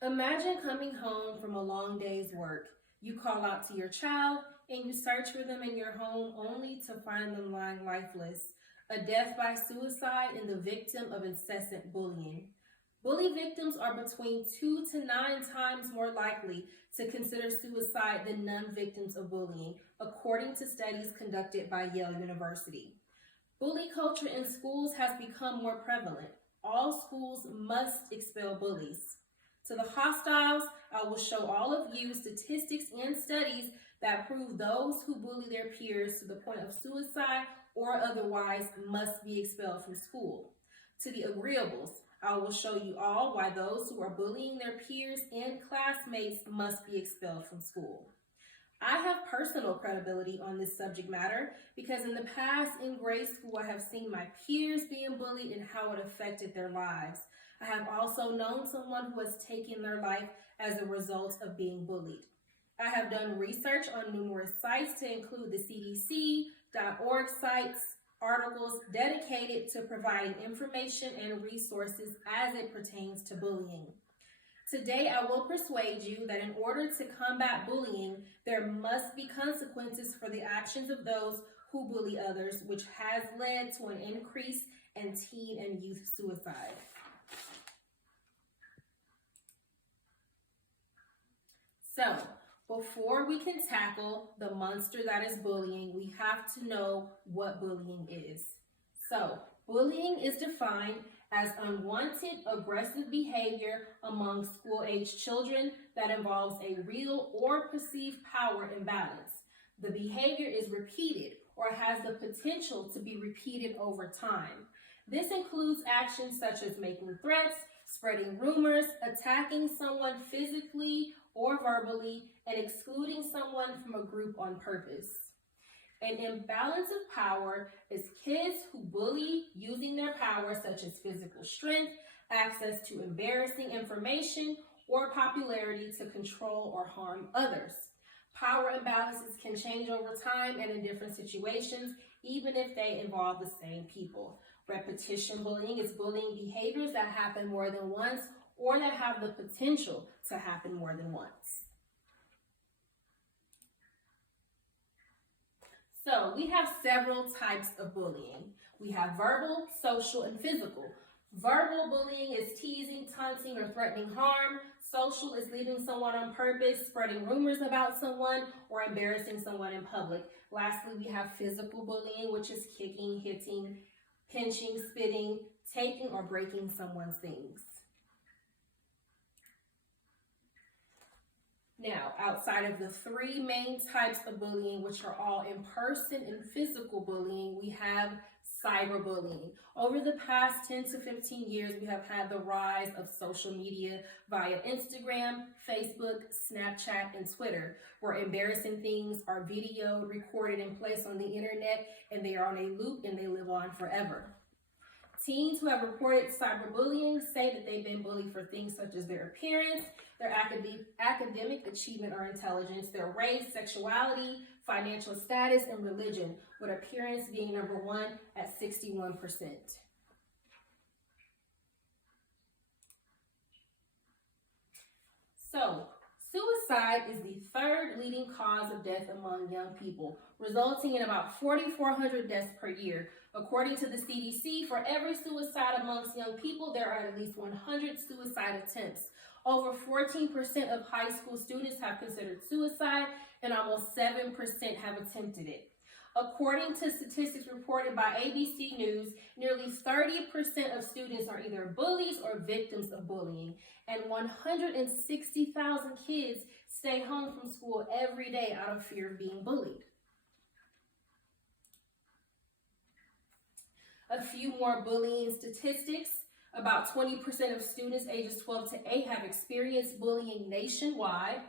Imagine coming home from a long day's work. You call out to your child and you search for them in your home only to find them lying lifeless. A death by suicide and the victim of incessant bullying. Bully victims are between 2 to 9 times more likely to consider suicide than non-victims of bullying, according to studies conducted by Yale University. Bully culture in schools has become more prevalent. All schools must expel bullies. To the hostiles, I will show all of you statistics and studies that prove those who bully their peers to the point of suicide or otherwise must be expelled from school. To the agreeables, I will show you all why those who are bullying their peers and classmates must be expelled from school. I have personal credibility on this subject matter because in the past in grade school I have seen my peers being bullied and how it affected their lives. I have also known someone who has taken their life as a result of being bullied. I have done research on numerous sites to include the CDC.org sites, articles dedicated to providing information and resources as it pertains to bullying. Today, I will persuade you that in order to combat bullying, there must be consequences for the actions of those who bully others, which has led to an increase in teen and youth suicide. So, before we can tackle the monster that is bullying, we have to know what bullying is. So, bullying is defined as unwanted aggressive behavior among school-age children that involves a real or perceived power imbalance. The behavior is repeated or has the potential to be repeated over time. This includes actions such as making threats, spreading rumors, attacking someone physically or verbally, and excluding someone from a group on purpose. An imbalance of power is kids who bully using their power such as physical strength, access to embarrassing information, or popularity to control or harm others. Power imbalances can change over time and in different situations, even if they involve the same people. Repetition bullying is bullying behaviors that happen more than once or that have the potential to happen more than once. So we have several types of bullying. We have verbal, social, and physical. Verbal bullying is teasing, taunting, or threatening harm. Social is leaving someone on purpose, spreading rumors about someone, or embarrassing someone in public. Lastly, we have physical bullying, which is kicking, hitting, pinching, spitting, taking, or breaking someone's things. Now, outside of the three main types of bullying, which are all in-person and physical bullying, we have cyberbullying. Over the past 10 to 15 years, we have had the rise of social media via Instagram, Facebook, Snapchat, and Twitter, where embarrassing things are videoed, recorded, and placed on the internet, and they are on a loop and they live on forever. Teens who have reported cyberbullying say that they've been bullied for things such as their appearance, their academic achievement or intelligence, their race, sexuality, financial status, and religion, with appearance being number one at 61%. So, suicide is the third leading cause of death among young people, resulting in about 4,400 deaths per year. According to the CDC, for every suicide amongst young people, there are at least 100 suicide attempts. Over 14% of high school students have considered suicide, and almost 7% have attempted it. According to statistics reported by ABC News, nearly 30% of students are either bullies or victims of bullying, and 160,000 kids stay home from school every day out of fear of being bullied. A few more bullying statistics. About 20% of students ages 12 to 8 have experienced bullying nationwide.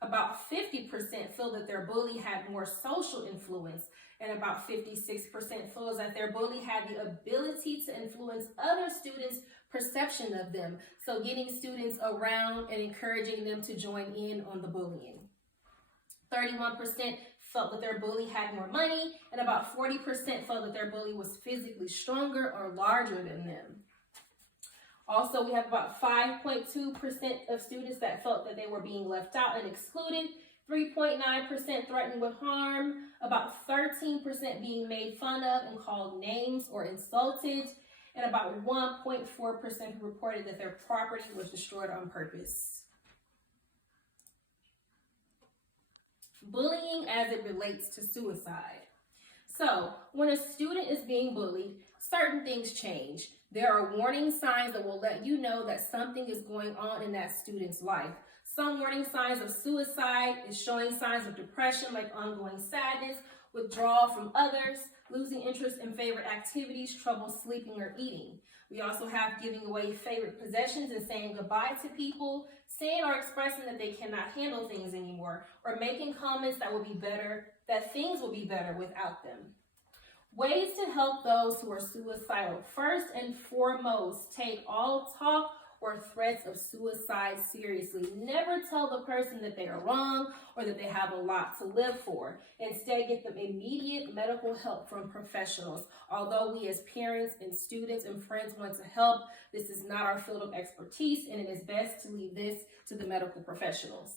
About 50% feel that their bully had more social influence, and about 56% feels that their bully had the ability to influence other students' perception of them, so getting students around and encouraging them to join in on the bullying. 31% felt that their bully had more money, and about 40% felt that their bully was physically stronger or larger than them. Also, we have about 5.2% of students that felt that they were being left out and excluded, 3.9% threatened with harm, about 13% being made fun of and called names or insulted, and about 1.4% who reported that their property was destroyed on purpose. Bullying as it relates to suicide. So, when a student is being bullied, certain things change. There are warning signs that will let you know that something is going on in that student's life. Some warning signs of suicide is showing signs of depression like ongoing sadness, withdrawal from others, losing interest in favorite activities, trouble sleeping or eating. We also have giving away favorite possessions and saying goodbye to people, saying or expressing that they cannot handle things anymore, or making comments that things will be better without them. Ways to help those who are suicidal. First and foremost, take all talk or threats of suicide seriously. Never tell the person that they are wrong or that they have a lot to live for. Instead, get them immediate medical help from professionals. Although we as parents and students and friends want to help, this is not our field of expertise, and it is best to leave this to the medical professionals.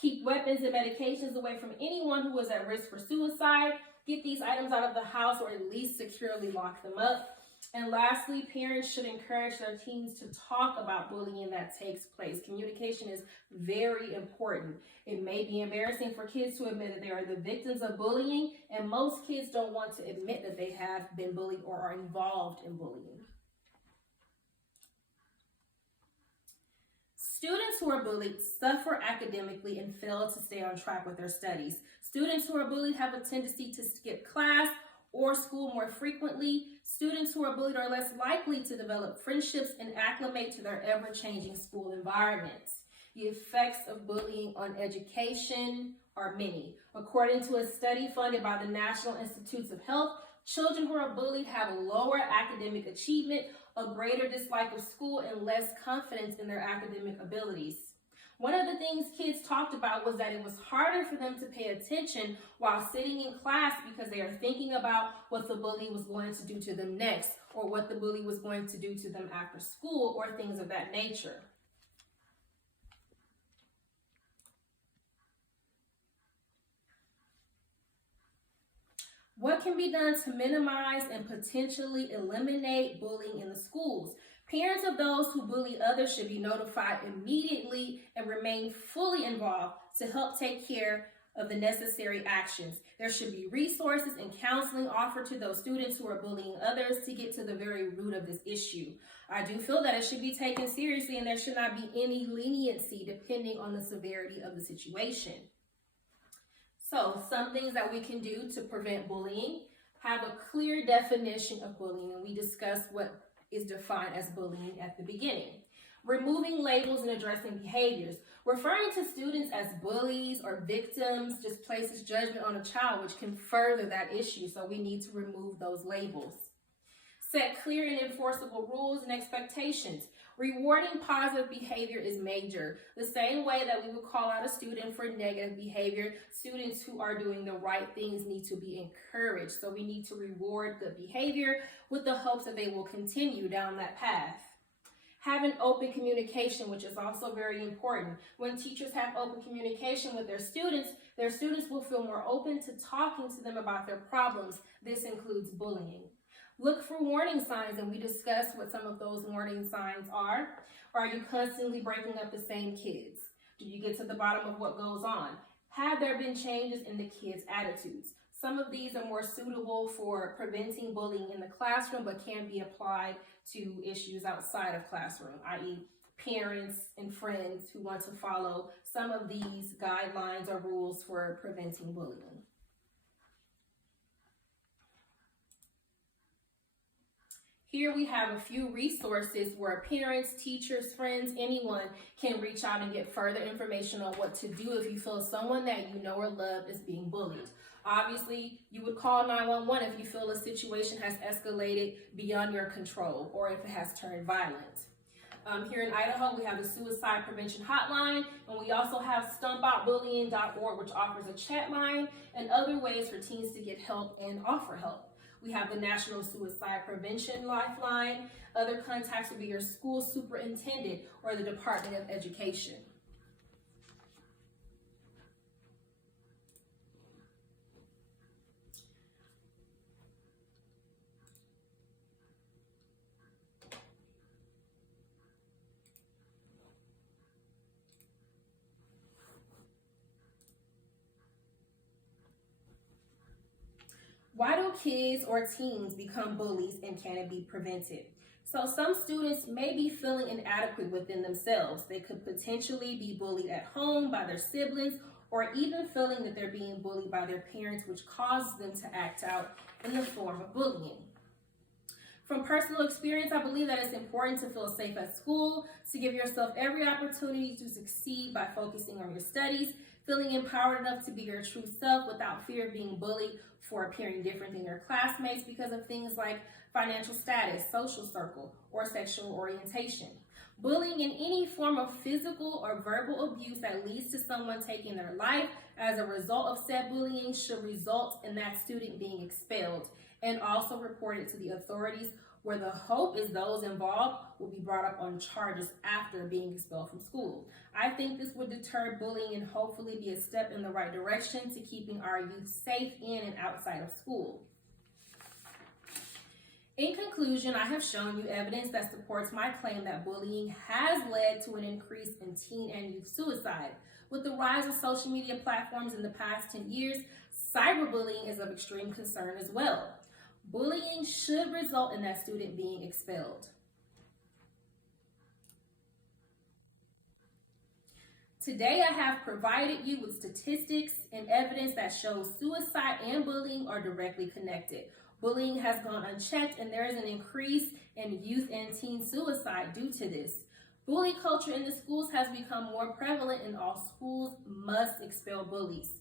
Keep weapons and medications away from anyone who is at risk for suicide. Get these items out of the house or at least securely lock them up. And lastly, parents should encourage their teens to talk about bullying that takes place. Communication is very important. It may be embarrassing for kids to admit that they are the victims of bullying, and most kids don't want to admit that they have been bullied or are involved in bullying. Students who are bullied suffer academically and fail to stay on track with their studies. Students who are bullied have a tendency to skip class or school more frequently. Students who are bullied are less likely to develop friendships and acclimate to their ever-changing school environments. The effects of bullying on education are many. According to a study funded by the National Institutes of Health, children who are bullied have lower academic achievement, a greater dislike of school, and less confidence in their academic abilities. One of the things kids talked about was that it was harder for them to pay attention while sitting in class because they are thinking about what the bully was going to do to them next, or what the bully was going to do to them after school, or things of that nature. What can be done to minimize and potentially eliminate bullying in the schools? Parents of those who bully others should be notified immediately and remain fully involved to help take care of the necessary actions. There should be resources and counseling offered to those students who are bullying others to get to the very root of this issue. I do feel that it should be taken seriously and there should not be any leniency depending on the severity of the situation. So, some things that we can do to prevent bullying: have a clear definition of bullying, and we discussed what is defined as bullying at the beginning. Removing labels and addressing behaviors. Referring to students as bullies or victims just places judgment on a child, which can further that issue, so we need to remove those labels. Set clear and enforceable rules and expectations. Rewarding positive behavior is major. The same way that we would call out a student for negative behavior, students who are doing the right things need to be encouraged. So we need to reward good behavior with the hopes that they will continue down that path. Having open communication, which is also very important. When teachers have open communication with their students will feel more open to talking to them about their problems. This includes bullying. Look for warning signs, and we discussed what some of those warning signs are. Are you constantly breaking up the same kids? Do you get to the bottom of what goes on? Have there been changes in the kids' attitudes? Some of these are more suitable for preventing bullying in the classroom, but can be applied to issues outside of classroom, i.e. parents and friends who want to follow some of these guidelines or rules for preventing bullying. Here we have a few resources where parents, teachers, friends, anyone can reach out and get further information on what to do if you feel someone that you know or love is being bullied. Obviously, you would call 911 if you feel a situation has escalated beyond your control or if it has turned violent. Here in Idaho, we have the Suicide Prevention Hotline, and we also have stumpoutbullying.org, which offers a chat line and other ways for teens to get help and offer help. We have the National Suicide Prevention Lifeline. Other contacts would be your school superintendent or the Department of Education. Why do kids or teens become bullies, and can it be prevented? So some students may be feeling inadequate within themselves. They could potentially be bullied at home by their siblings, or even feeling that they're being bullied by their parents, which causes them to act out in the form of bullying. From personal experience, I believe that it's important to feel safe at school, to give yourself every opportunity to succeed by focusing on your studies, feeling empowered enough to be your true self without fear of being bullied for appearing different than your classmates because of things like financial status, social circle, or sexual orientation. Bullying in any form of physical or verbal abuse that leads to someone taking their life as a result of said bullying should result in that student being expelled and also reported to the authorities, where the hope is those involved will be brought up on charges after being expelled from school. I think this would deter bullying and hopefully be a step in the right direction to keeping our youth safe in and outside of school. In conclusion, I have shown you evidence that supports my claim that bullying has led to an increase in teen and youth suicide. With the rise of social media platforms in the past 10 years, cyberbullying is of extreme concern as well. Bullying should result in that student being expelled. Today, I have provided you with statistics and evidence that shows suicide and bullying are directly connected. Bullying has gone unchecked, and there is an increase in youth and teen suicide due to this. Bully culture in the schools has become more prevalent, and all schools must expel bullies.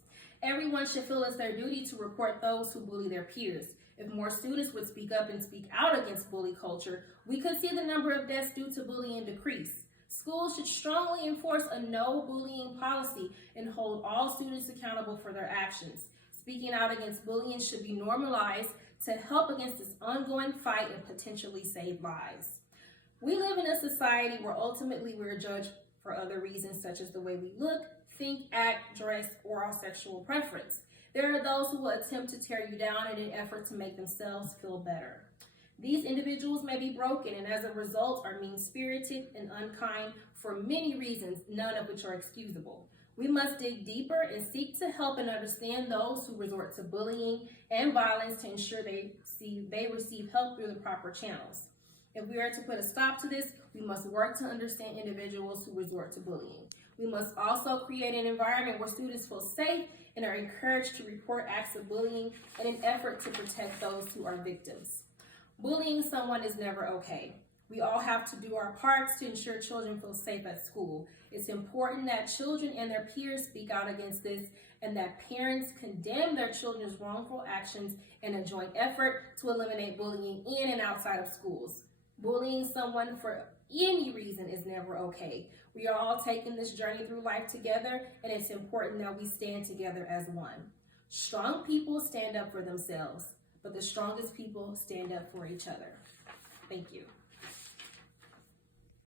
Everyone should feel it's their duty to report those who bully their peers. If more students would speak up and speak out against bully culture, we could see the number of deaths due to bullying decrease. Schools should strongly enforce a no bullying policy and hold all students accountable for their actions. Speaking out against bullying should be normalized to help against this ongoing fight and potentially save lives. We live in a society where ultimately we're judged for other reasons, such as the way we look, think, act, dress, or our sexual preference. There are those who will attempt to tear you down in an effort to make themselves feel better. These individuals may be broken and as a result are mean-spirited and unkind for many reasons, none of which are excusable. We must dig deeper and seek to help and understand those who resort to bullying and violence to ensure they receive help through the proper channels. If we are to put a stop to this, we must work to understand individuals who resort to bullying. We must also create an environment where students feel safe and are encouraged to report acts of bullying in an effort to protect those who are victims. Bullying someone is never okay. We all have to do our parts to ensure children feel safe at school. It's important that children and their peers speak out against this and that parents condemn their children's wrongful actions in a joint effort to eliminate bullying in and outside of schools. Bullying someone for any reason is never okay. We are all taking this journey through life together, and it's important that we stand together as one. Strong people stand up for themselves, but the strongest people stand up for each other. Thank you.